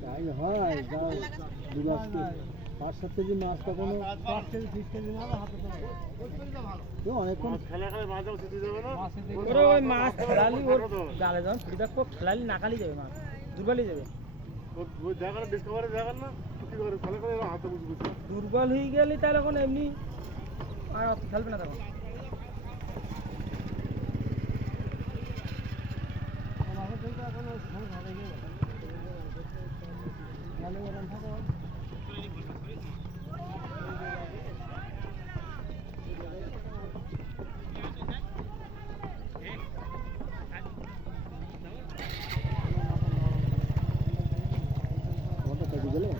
তাই হয় যা বিলাসকে পাঁচ সাত কেজি মাছ কখনো পাঁচ কেজি তিরিশ কেজি মাছ হাতে মাছ খেলালি ওর গালে যখন ছুটি থাকব খেলালি নাকালি যাবে মাছ। দুর্বলই যাবে। দুর্বল হয়ে গেলে তাহলে এখন এমনি আর অত খেলবে না তখন। ঘণ্টা পেতে গেলে